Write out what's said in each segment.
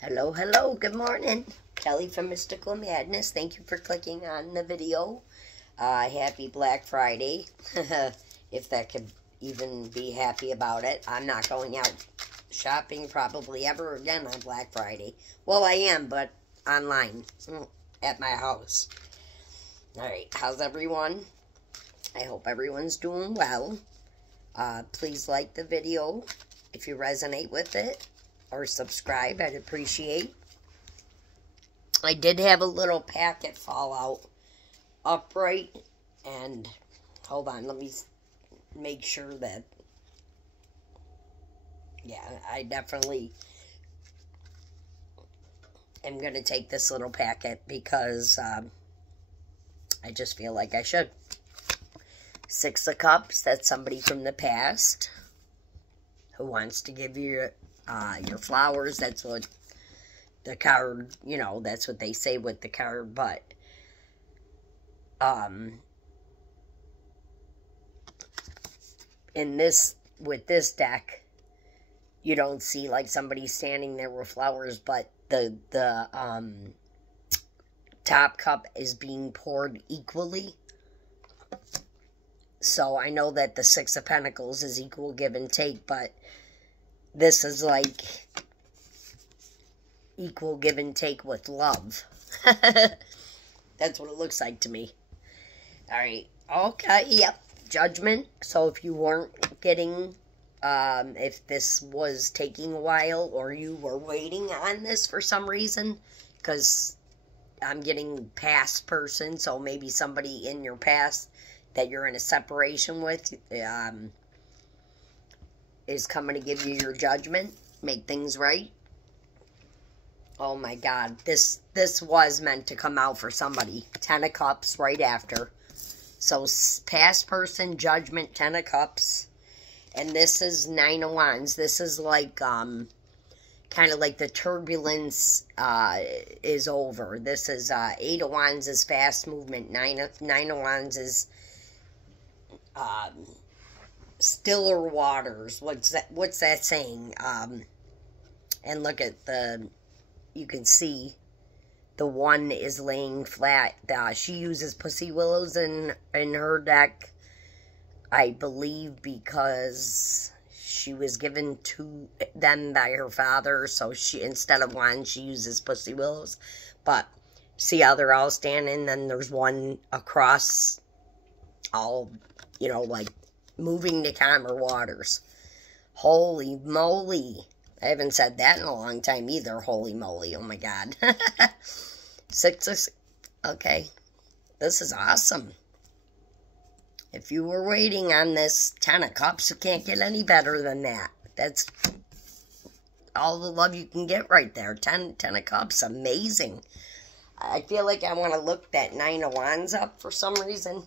Hello, hello, good morning. Kelly from Mystical Madness. Thank you for clicking on the video. Happy Black Friday. If that could even be happy about it. I'm not going out shopping probably ever again on Black Friday. Well, I am, but online at my house. Alright, how's everyone? I hope everyone's doing well. Please like the video if you resonate with it. Or subscribe, I'd appreciate. I did have a little packet fall out upright, and hold on, let me make sure that, yeah, I definitely am going to take this little packet because I just feel like I should. Six of Cups, that's somebody from the past who wants to give you your flowers. That's what the card, you know, that's what they say with the card, but in this, with this deck, you don't see like somebody standing there with flowers, but the top cup is being poured equally. So I know that the Six of Pentacles is equal give and take, but this is like equal give and take with love. That's what it looks like to me. Alright. Okay, yep. Judgment. So if you weren't getting, if this was taking a while or you were waiting on this for some reason, because I'm getting past person, so maybe somebody in your past that you're in a separation with, is coming to give you your judgment, make things right. Oh my God, this was meant to come out for somebody. 10 of Cups right after. So past person, judgment, 10 of Cups. And this is 9 of Wands. This is like, kind of like the turbulence is over. This is 8 of Wands is fast movement. 9 of Wands is stiller waters. What's that saying? And look at the, you can see the one is laying flat. She uses Pussy Willows in her deck, I believe, because she was given to them by her father, so she, instead of wands, she uses Pussy Willows. But see how they're all standing, then there's one across, all, you know, like moving to calmer waters. Holy moly. I haven't said that in a long time either. Holy moly. Oh my God. Okay. This is awesome. If you were waiting on this 10 of Cups, you can't get any better than that. That's all the love you can get right there. 10 of Cups. Amazing. I feel like I want to look that 9 of Wands up for some reason.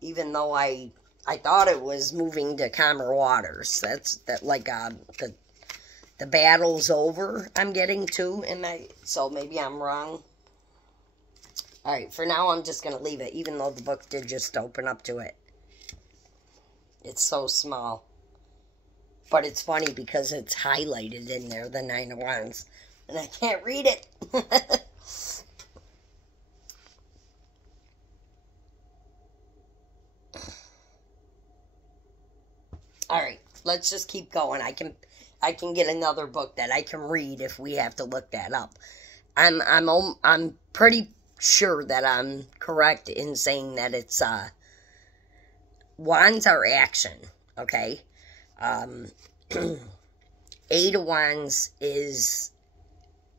Even though I thought it was moving to calmer waters. That's like the battle's over. I'm getting to, so maybe I'm wrong. All right, for now I'm just gonna leave it, even though the book did just open up to it. It's so small, but it's funny because it's highlighted in there, the 9 of Wands, and I can't read it. Alright, let's just keep going. I can get another book that I can read if we have to look that up. I'm pretty sure that I'm correct in saying that it's wands are action, okay? 8 of Wands is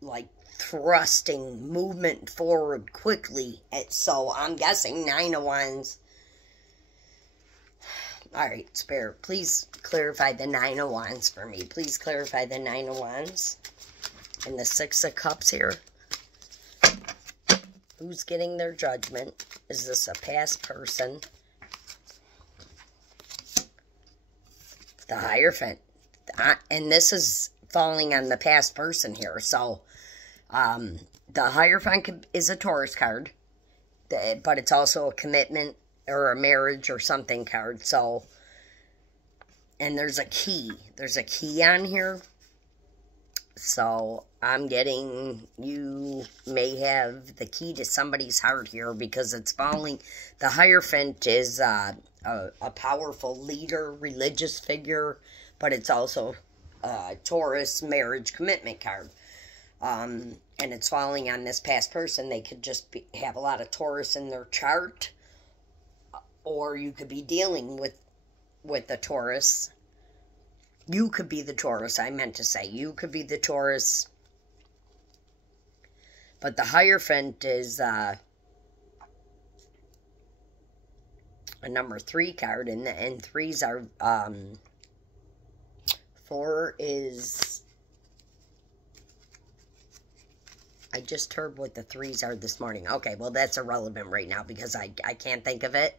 like thrusting movement forward quickly. So I'm guessing 9 of Wands. Alright, Spirit, please clarify the 9 of Wands for me. Please clarify the 9 of Wands. And the 6 of Cups here. Who's getting their judgment? Is this a past person? The Hierophant. And this is falling on the past person here. So, the Hierophant is a Taurus card. But it's also a commitment or a marriage or something card. So, and there's a key. There's a key on here. So I'm getting, you may have the key to somebody's heart here, because it's falling. The Hierophant is a powerful leader, religious figure, but it's also a Taurus marriage commitment card. And it's falling on this past person. They could just have a lot of Taurus in their chart, or you could be dealing with the Taurus. You could be the Taurus, I meant to say. You could be the Taurus. But the Hierophant is a number 3 card, and 3s are, 4 is, I just heard what the 3s are this morning. Okay, well, that's irrelevant right now, because I can't think of it,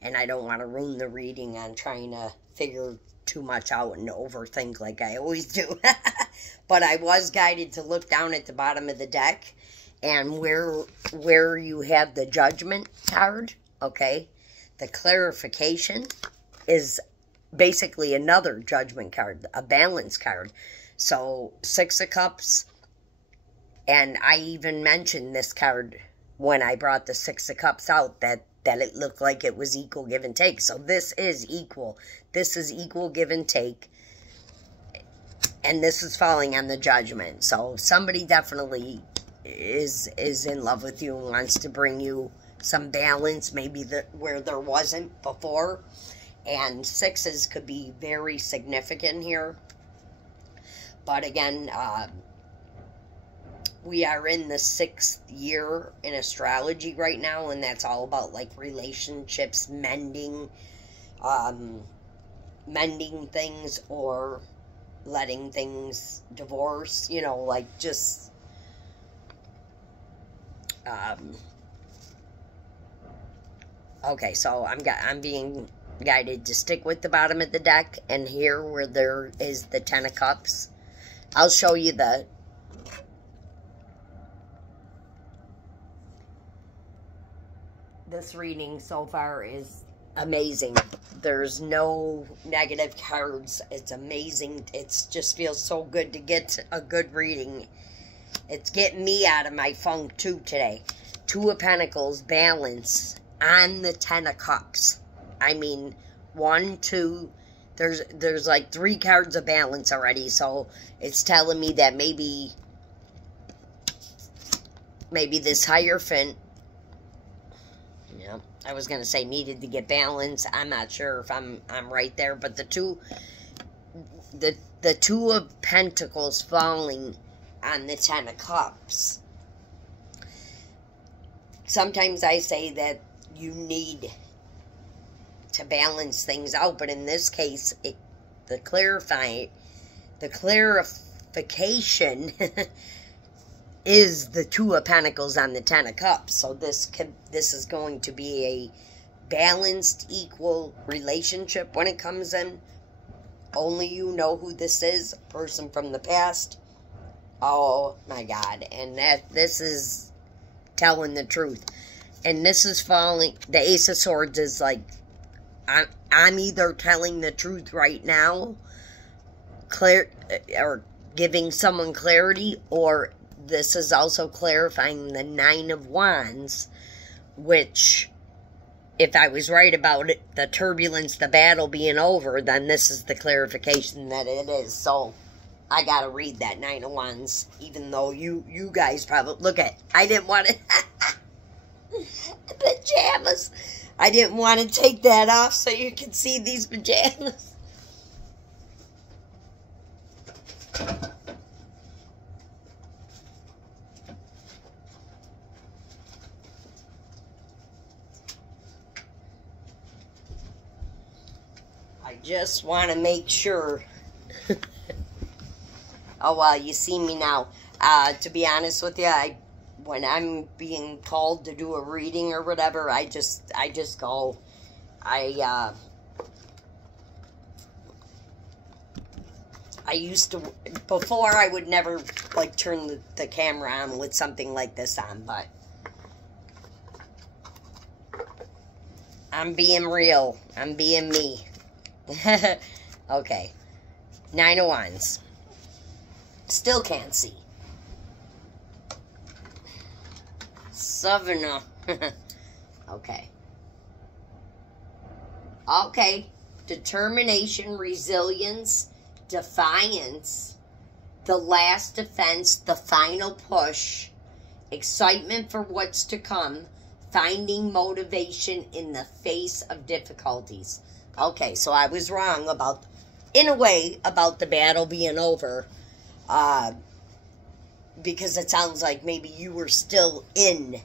and I don't want to ruin the reading on trying to figure too much out and overthink like I always do. But I was guided to look down at the bottom of the deck, and where you have the Judgment card, okay, the clarification is basically another Judgment card, a balance card. So 6 of Cups, and I even mentioned this card when I brought the 6 of Cups out, that it looked like it was equal give and take. So this is equal. This is equal give and take. And this is falling on the Judgment. So somebody definitely is in love with you and wants to bring you some balance, maybe where there wasn't before. And 6s could be very significant here. But again, we are in the 6th year in astrology right now, and that's all about, like, relationships, mending things, or letting things divorce, you know, like, just, okay, so I'm being guided to stick with the bottom of the deck, and here where there is the 10 of Cups, I'll show you this reading so far is amazing. There's no negative cards. It's amazing. It just feels so good to get a good reading. It's getting me out of my funk too today. 2 of Pentacles, balance on the 10 of Cups. I mean, 1, 2, there's like 3 cards of balance already, so it's telling me that maybe this Hierophant, yeah, I was gonna say needed to get balance. I'm not sure if I'm right there, but the two of Pentacles falling on the 10 of Cups. Sometimes I say that you need to balance things out, but in this case, the clarification is the 2 of Pentacles on the 10 of Cups. So this is going to be a balanced, equal relationship when it comes in. Only you know who this is, a person from the past. Oh my God, and this is telling the truth. And this is falling, the Ace of Swords is like, I'm either telling the truth right now, or giving someone clarity, or this is also clarifying the 9 of Wands, which, if I was right about it, the turbulence, the battle being over, then this is the clarification that it is. So I gotta read that 9 of Wands, even though you guys probably, look at, I didn't want to, the pajamas, I didn't want to take that off so you could see these pajamas. I just want to make sure. Oh, well, you see me now. To be honest with you, when I'm being called to do a reading or whatever, I just go. I used to, before I would never, like, turn the camera on with something like this on, but I'm being real. I'm being me. Okay. 9 of Wands. Still can't see. Savannah. Okay. Okay. Determination, resilience, defiance, the last defense, the final push, excitement for what's to come, finding motivation in the face of difficulties. Okay, so I was wrong about, in a way, about the battle being over. Because it sounds like maybe you were still in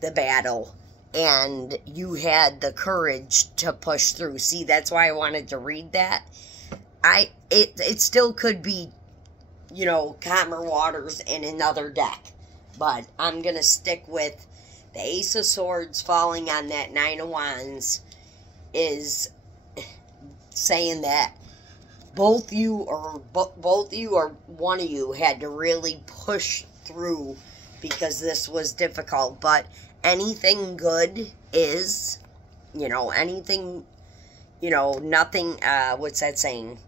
the battle and you had the courage to push through. See, that's why I wanted to read that. It still could be, you know, calmer waters in another deck. But I'm going to stick with the Ace of Swords falling on that Nine of Wands is saying that both you or one of you had to really push through because this was difficult. But anything good is, you know, anything, you know, nothing, what's that saying?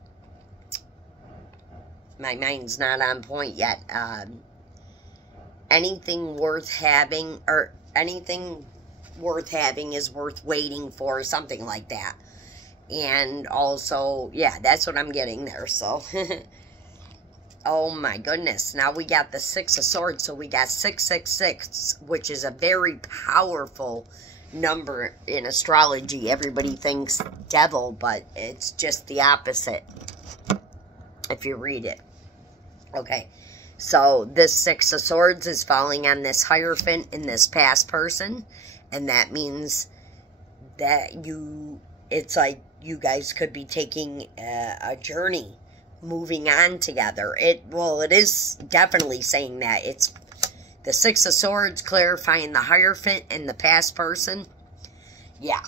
My mind's not on point yet. Anything worth having, or anything worth having is worth waiting for, something like that. And also, yeah, that's what I'm getting there, so. Oh my goodness. Now we got the Six of Swords, so we got 666, which is a very powerful number in astrology. Everybody thinks devil, but it's just the opposite if you read it. Okay, so this Six of Swords is falling on this Hierophant in this past person, and that means that it's like you guys could be taking a journey, moving on together. It is definitely saying that. It's the Six of Swords clarifying the Hierophant and the past person. Yeah,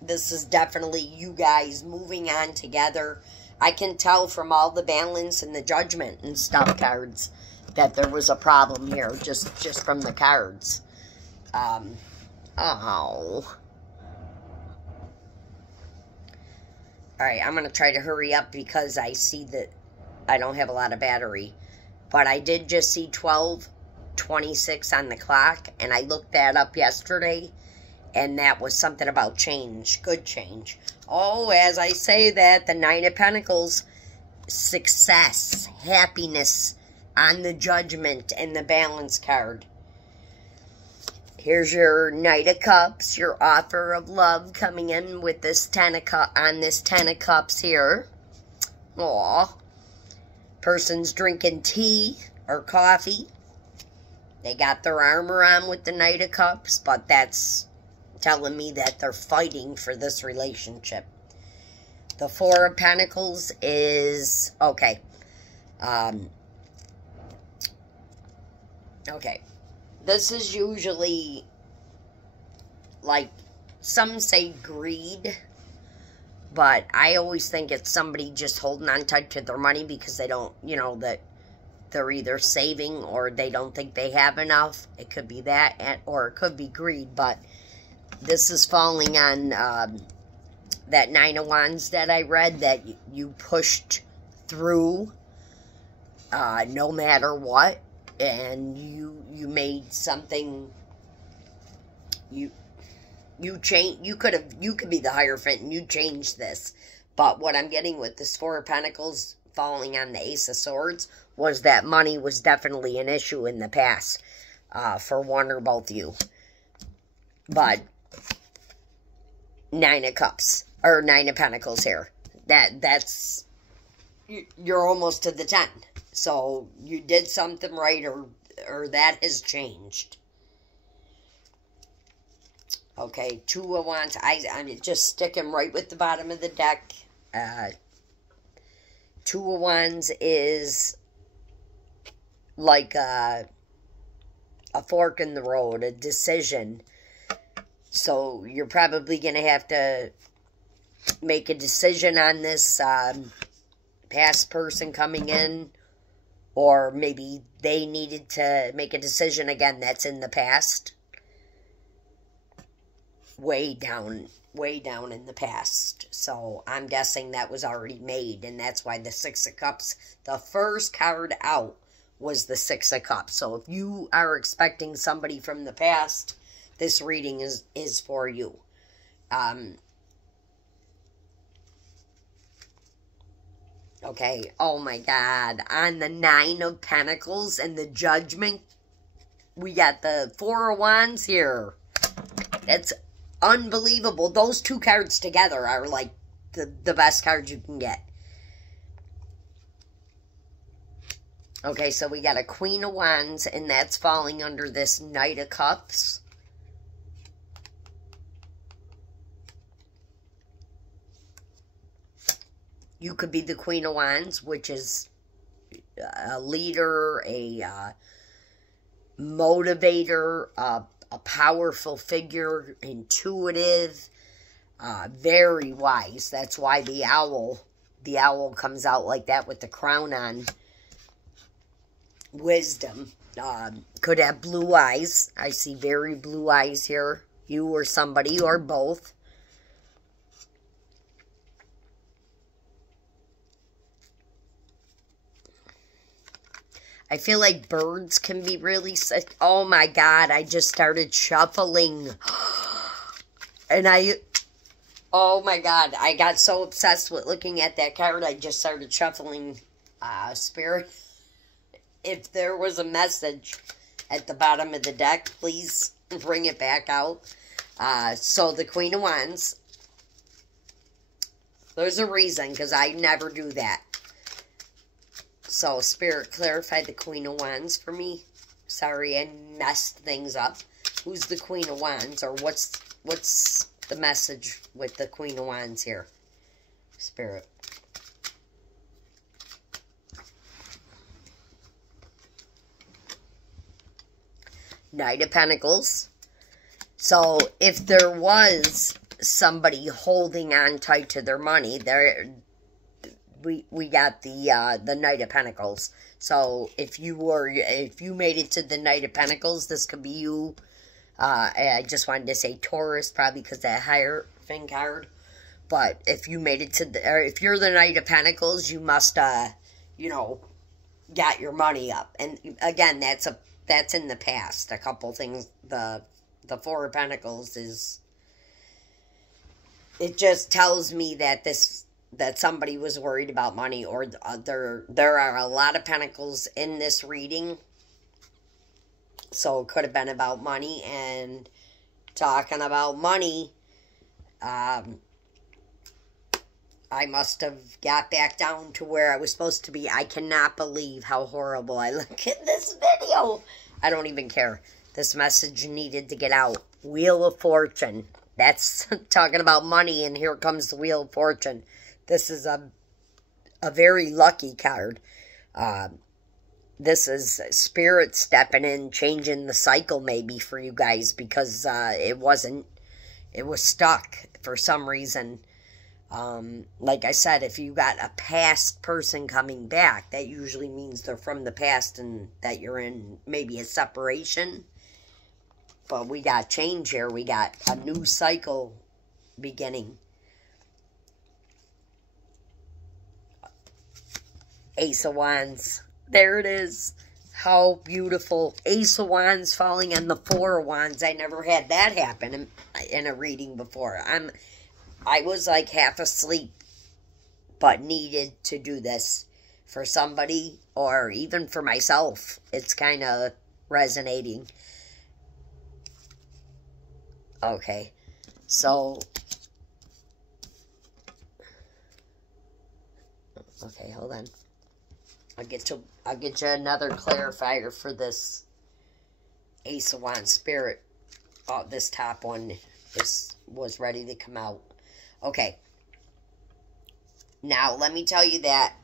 this is definitely you guys moving on together. I can tell from all the balance and the Judgment and stuff cards that there was a problem here, just from the cards. Oh. Alright, I'm going to try to hurry up because I see that I don't have a lot of battery. But I did just see 12:26 on the clock, and I looked that up yesterday, and that was something about change, good change. Oh, as I say that, the Nine of Pentacles, success, happiness on the Judgment and the Balance card. Here's your Knight of Cups, your offer of love coming in with this Ten of Cups here. Aw. Person's drinking tea or coffee. They got their armor on with the Knight of Cups, but that's telling me that they're fighting for this relationship. The Four of Pentacles is, okay. Okay. This is usually, like, some say greed, but I always think it's somebody just holding on tight to their money because they don't, you know, that they're either saving or they don't think they have enough. It could be that, or it could be greed, but this is falling on that Nine of Wands that I read, that you pushed through no matter what, and you made something, you could be the Hierophant and you changed this. But what I'm getting with this Four of Pentacles falling on the Ace of Swords was that money was definitely an issue in the past for one or both of you. But Nine of Cups, or Nine of Pentacles here. That's, you're almost to the 10. So you did something right, or that has changed. Okay, Two of Wands. I'm just sticking right with the bottom of the deck. Two of Wands is like a fork in the road, a decision. So you're probably going to have to make a decision on this past person coming in. Or maybe they needed to make a decision again that's in the past. Way down way down in the past. So I'm guessing that was already made, and that's why the Six of Cups, the first card out, was the Six of Cups. So if you are expecting somebody from the past, this reading is for you. Okay, oh my God. On the Nine of Pentacles and the Judgment, we got the Four of Wands here. That's unbelievable. Those two cards together are like the best cards you can get. Okay, so we got a Queen of Wands, and that's falling under this Knight of Cups. You could be the Queen of Wands, which is a leader, a motivator, a powerful figure, intuitive, very wise. That's why the owl comes out like that with the crown on. Wisdom. Could have blue eyes. I see very blue eyes here. You or somebody or both. I feel like birds can be really sick. Oh my God, I just started shuffling. And oh my God, I got so obsessed with looking at that card, I just started shuffling. Spirit, if there was a message at the bottom of the deck, please bring it back out. So the Queen of Wands. There's a reason, because I never do that. So, Spirit, clarify the Queen of Wands for me. Sorry, I messed things up. Who's the Queen of Wands? Or what's the message with the Queen of Wands here? Spirit. Knight of Pentacles. So, if there was somebody holding on tight to their money, we got the Knight of Pentacles. So if you made it to the Knight of Pentacles, this could be you. I just wanted to say Taurus, probably because that Hierophant card. But if you made it to if you're the Knight of Pentacles, you must you know, got your money up. And again, that's in the past. A couple things. The Four of Pentacles is, it just tells me that that somebody was worried about money, or there are a lot of pentacles in this reading. So it could have been about money. And talking about money, I must have got back down to where I was supposed to be. I cannot believe how horrible I look in this video. I don't even care. This message needed to get out. Wheel of Fortune. That's talking about money, and here comes the Wheel of Fortune. This is a very lucky card. This is Spirit stepping in, changing the cycle maybe for you guys, because it was stuck for some reason. Like I said, if you got a past person coming back, that usually means they're from the past and that you're in maybe a separation. But we got change here. We got a new cycle beginning. Ace of Wands. There it is. How beautiful. Ace of Wands falling on the Four of Wands. I never had that happen in a reading before. I was like half asleep, but needed to do this for somebody, or even for myself. It's kind of resonating. Okay, so okay, hold on. I'll get you another clarifier for this Ace of Wands. Spirit. Oh, this top one was ready to come out. Okay. Now, let me tell you that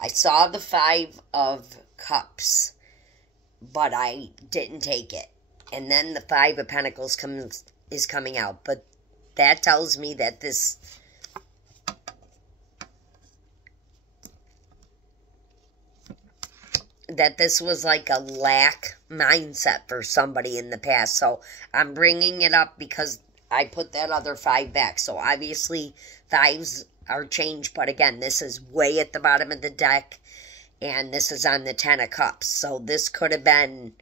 I saw the Five of Cups, but I didn't take it. And then the Five of Pentacles is coming out. But that tells me that this was like a lack mindset for somebody in the past. So I'm bringing it up because I put that other 5 back. So obviously 5s are changed, but again, this is way at the bottom of the deck, and this is on the 10 of Cups. So this could have been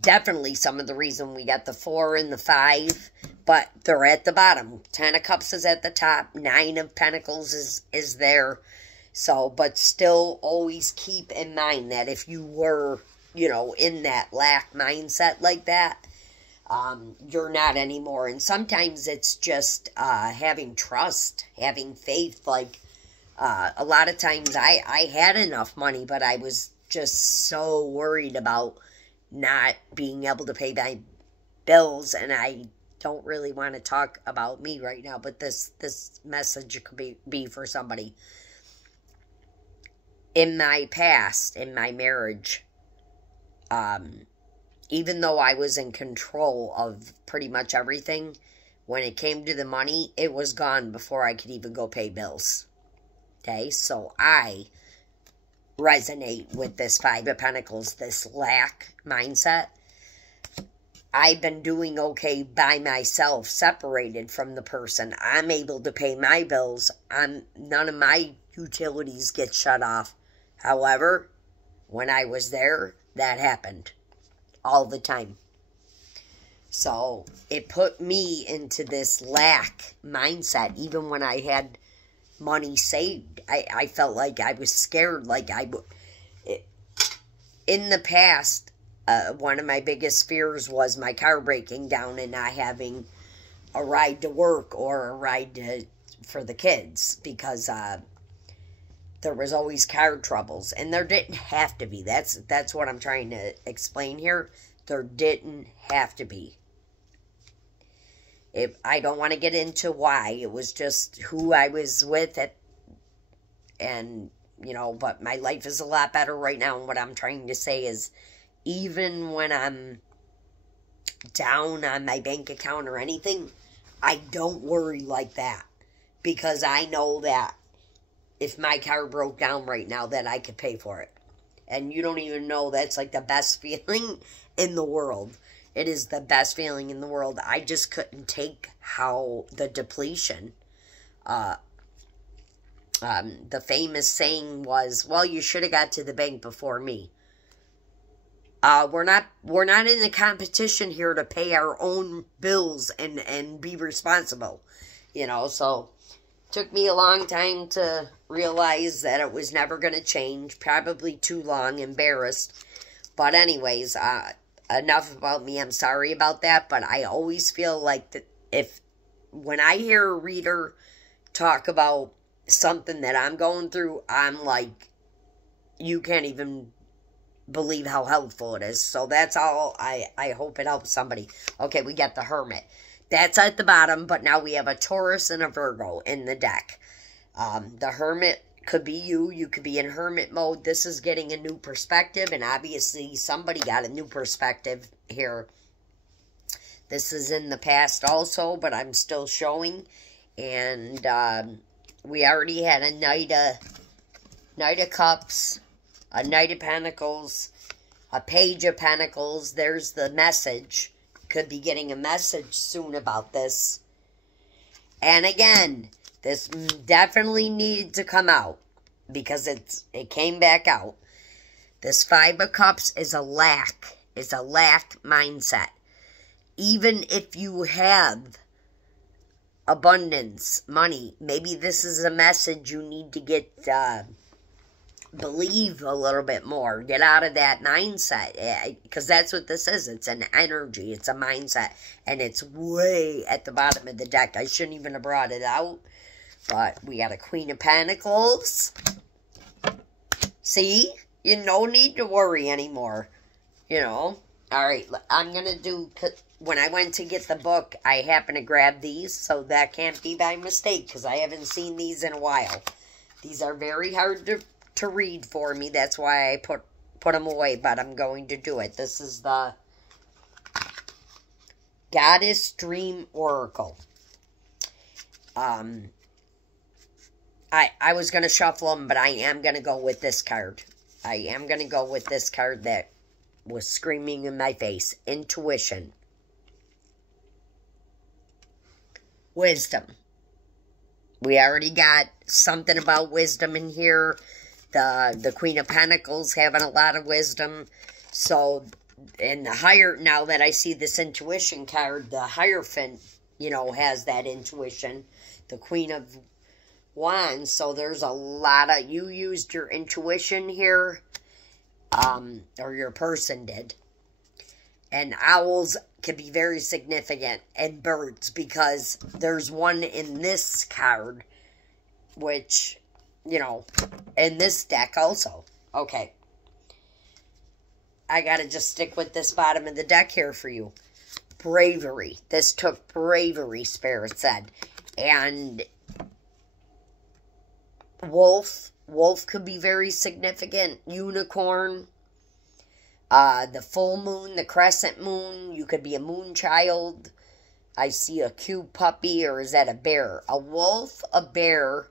definitely some of the reason we got the 4 and the 5, but they're at the bottom. 10 of Cups is at the top, 9 of Pentacles is there. So, but still always keep in mind that if you were, you know, in that lack mindset like that, you're not anymore. And sometimes it's just having trust, having faith. Like, a lot of times I had enough money, but I was just so worried about not being able to pay my bills. And I don't really want to talk about me right now, but this message could be for somebody. In my past, in my marriage, even though I was in control of pretty much everything, when it came to the money, it was gone before I could even go pay bills. Okay, so I resonate with this 5 of Pentacles, this lack mindset. I've been doing okay by myself, separated from the person. I'm able to pay my bills. None of my utilities get shut off. However, when I was there, that happened all the time. So it put me into this lack mindset. Even when I had money saved, I felt like I was scared. Like in the past, one of my biggest fears was my car breaking down and not having a ride to work or a ride for the kids, because there was always car troubles, and there didn't have to be. That's what I'm trying to explain here. There didn't have to be. I don't want to get into why. It was just who I was with and, you know, but my life is a lot better right now, and what I'm trying to say is, even when I'm down on my bank account or anything, I don't worry like that, because I know that if my car broke down right now, that I could pay for it. And you don't even know, that's like the best feeling in the world. It is the best feeling in the world. I just couldn't take how the depletion, the famous saying was, well, you should have got to the bank before me. We're not in a competition here to pay our own bills and be responsible, you know. So took me a long time to realize that it was never going to change. Probably too long, embarrassed. But anyways, enough about me. I'm sorry about that, but I always feel like that when I hear a reader talk about something that I'm going through, I'm like, you can't even believe how helpful it is. So that's all. I hope it helps somebody. Okay, we got the Hermit. That's at the bottom, but now we have a Taurus and a Virgo in the deck. The Hermit could be you. You could be in Hermit mode. This is getting a new perspective, and obviously somebody got a new perspective here. This is in the past also, but I'm still showing. And we already had a Knight of Cups, a Knight of Pentacles, a Page of Pentacles. There's the message. Could be getting a message soon about this. And again, this definitely needed to come out, because it came back out. This 5 of Cups is a lack. It's a lack mindset. Even if you have abundance, money, maybe this is a message you need to get, believe a little bit more. Get out of that mindset, because that's what this is. It's an energy. It's a mindset, and it's way at the bottom of the deck. I shouldn't even have brought it out, but we got a Queen of Pentacles. See? You no need to worry anymore, you know. All right, I'm going to do, when I went to get the book, I happened to grab these, so that can't be by mistake, because I haven't seen these in a while. These are very hard to read for me. That's why I put them away, but I'm going to do it. This is the Goddess Dream Oracle. I was going to shuffle them, but I am going to go with this card. I am going to go with this card that was screaming in my face. Intuition. wisdom. We already got something about wisdom in here. The Queen of Pentacles having a lot of wisdom. So, and the higher, now that I see this intuition card, the Hierophant, you know, has that intuition. The Queen of Wands. So there's a lot of, you used your intuition here. Or your person did. And owls can be very significant. And birds, because there's one in this card, which, you know, in this deck also. Okay. I gotta just stick with this bottom of the deck here for you. Bravery. This took bravery, Spirit said. And wolf. Wolf could be very significant. Unicorn. The full moon, the crescent moon. You could be a moon child. I see a cute puppy, or is that a bear? A wolf, a bear,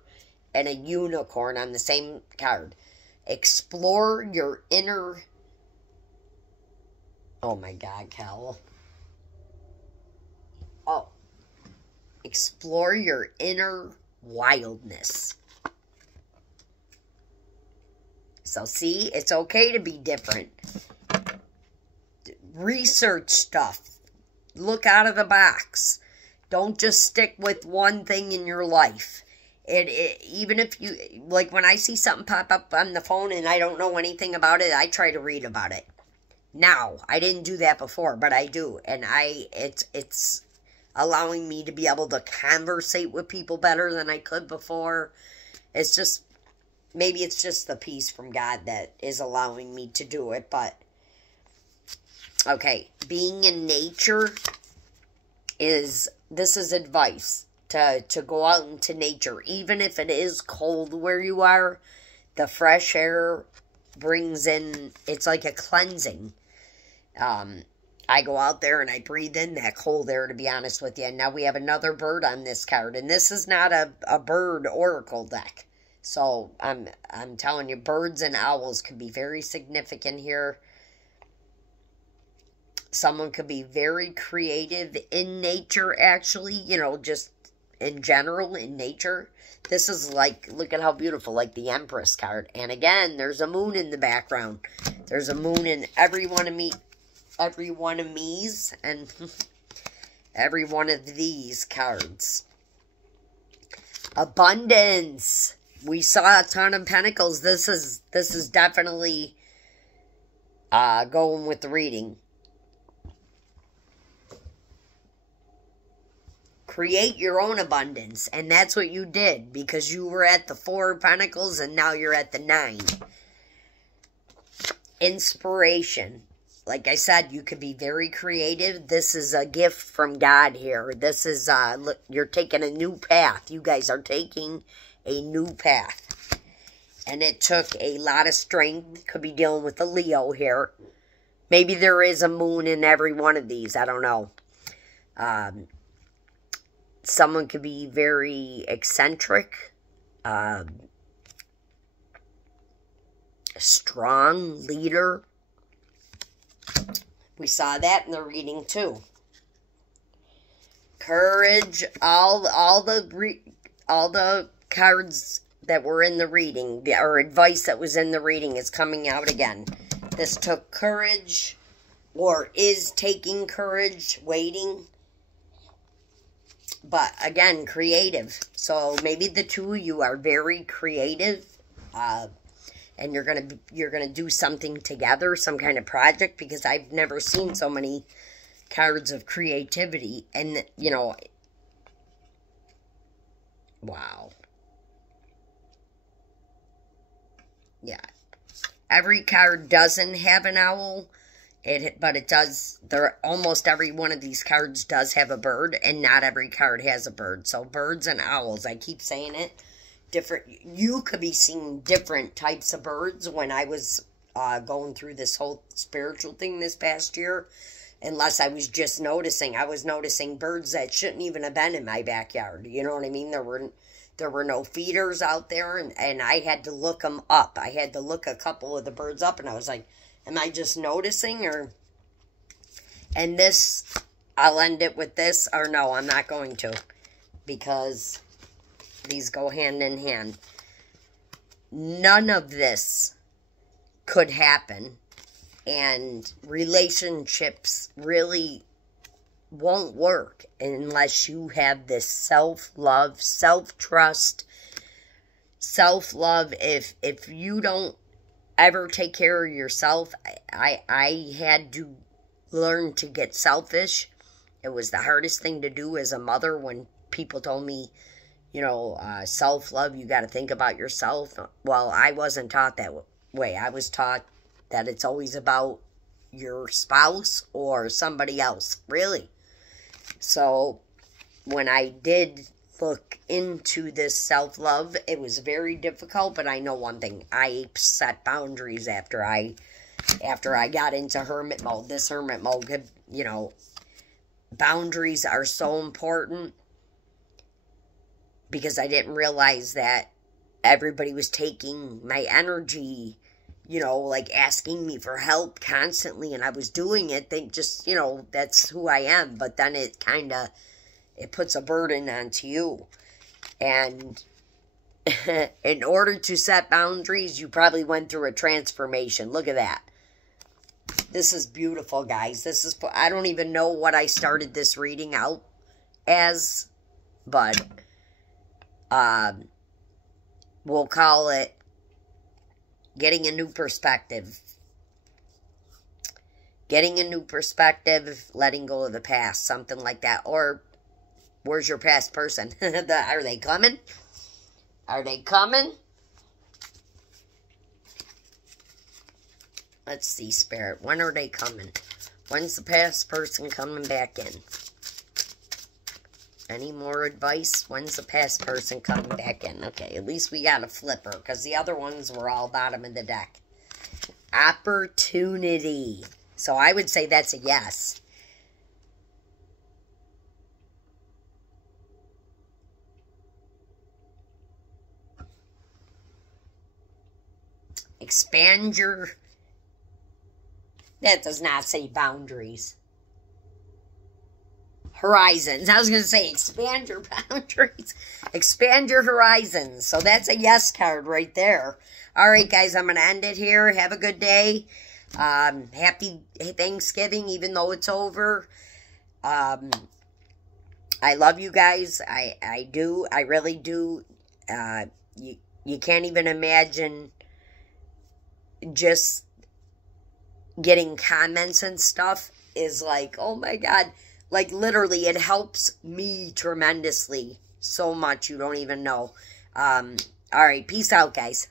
and a unicorn on the same card. Explore your inner... Oh my God, Cal. Oh. Explore your inner wildness. So see, it's okay to be different. Research stuff. Look out of the box. Don't just stick with one thing in your life. Even if you, like when I see something pop up on the phone and I don't know anything about it, I try to read about it. Now, I didn't do that before, but I do. And it's allowing me to be able to conversate with people better than I could before. It's just, maybe it's just the peace from God that is allowing me to do it, but okay, being in nature this is advice to go out into nature. Even if it is cold where you are, the fresh air brings in, it's like a cleansing. I go out there and I breathe in that cold air, to be honest with you. And now we have another bird on this card, and this is not a bird oracle deck. So I'm telling you, birds and owls could be very significant here. Someone could be very creative in nature, actually, you know, just in general, in nature. This is like, look at how beautiful, like the Empress card. And again, there's a moon in the background. There's a moon in every one of me's, and every one of these cards. Abundance. We saw a ton of pentacles. This is definitely going with the reading. Create your own abundance. And that's what you did, because you were at the 4 of Pentacles and now you're at the 9. Inspiration. Like I said, you could be very creative. This is a gift from God here. This is, look, you're taking a new path. You guys are taking a new path. And it took a lot of strength. Could be dealing with a Leo here. Maybe there is a moon in every one of these. I don't know. Someone could be very eccentric. Strong leader. We saw that in the reading too. Courage. All the cards that were in the reading, or advice that was in the reading, is coming out again. This took courage, or is taking courage, waiting. But again, creative. So maybe the two of you are very creative, and you're gonna do something together, some kind of project, because I've never seen so many cards of creativity. And you know, wow, yeah. Every card doesn't have an owl. But it does, almost every one of these cards does have a bird, and not every card has a bird. So birds and owls, I keep saying it, different, you could be seeing different types of birds. When I was going through this whole spiritual thing this past year, unless I was just noticing, I was noticing birds that shouldn't even have been in my backyard. You know what I mean? There were no feeders out there, and I had to look them up. I had to look a couple of the birds up, and I was like, am I just noticing, or... And this, I'll end it with this, or no, I'm not going to. because these go hand in hand. None of this could happen, and relationships really won't work unless you have this self-love, self-trust, self-love. If you don't ever take care of yourself, I had to learn to get selfish. It was the hardest thing to do as a mother when people told me, you know, self-love, you got to think about yourself. Well, I wasn't taught that way. I was taught that it's always about your spouse or somebody else, really. So when I did look into this self-love, it was very difficult, but I know one thing. I set boundaries after I got into hermit mode. This hermit mode, you know, boundaries are so important because I didn't realize that everybody was taking my energy, you know, like asking me for help constantly, and I was doing it. They just, you know, that's who I am. But then it kind of, it puts a burden onto you. And in order to set boundaries, you probably went through a transformation. Look at that. This is beautiful, guys. This is, I don't even know what I started this reading out as, but we'll call it getting a new perspective. Getting a new perspective, letting go of the past, something like that. Or, where's your past person? Are they coming? Are they coming? Let's see, Spirit. When are they coming? When's the past person coming back in? Any more advice? When's the past person coming back in? Okay, at least we got a flipper, because the other ones were all bottom of the deck. Opportunity. So I would say that's a yes. Expand your... That does not say boundaries. Horizons. I was going to say expand your boundaries. Expand your horizons. So that's a yes card right there. All right, guys, I'm going to end it here. Have a good day. Happy Thanksgiving, even though it's over. I love you guys. I do. I really do. You can't even imagine just getting comments and stuff is like, oh my God. Like, literally, it helps me tremendously. So much, you don't even know. All right, peace out, guys.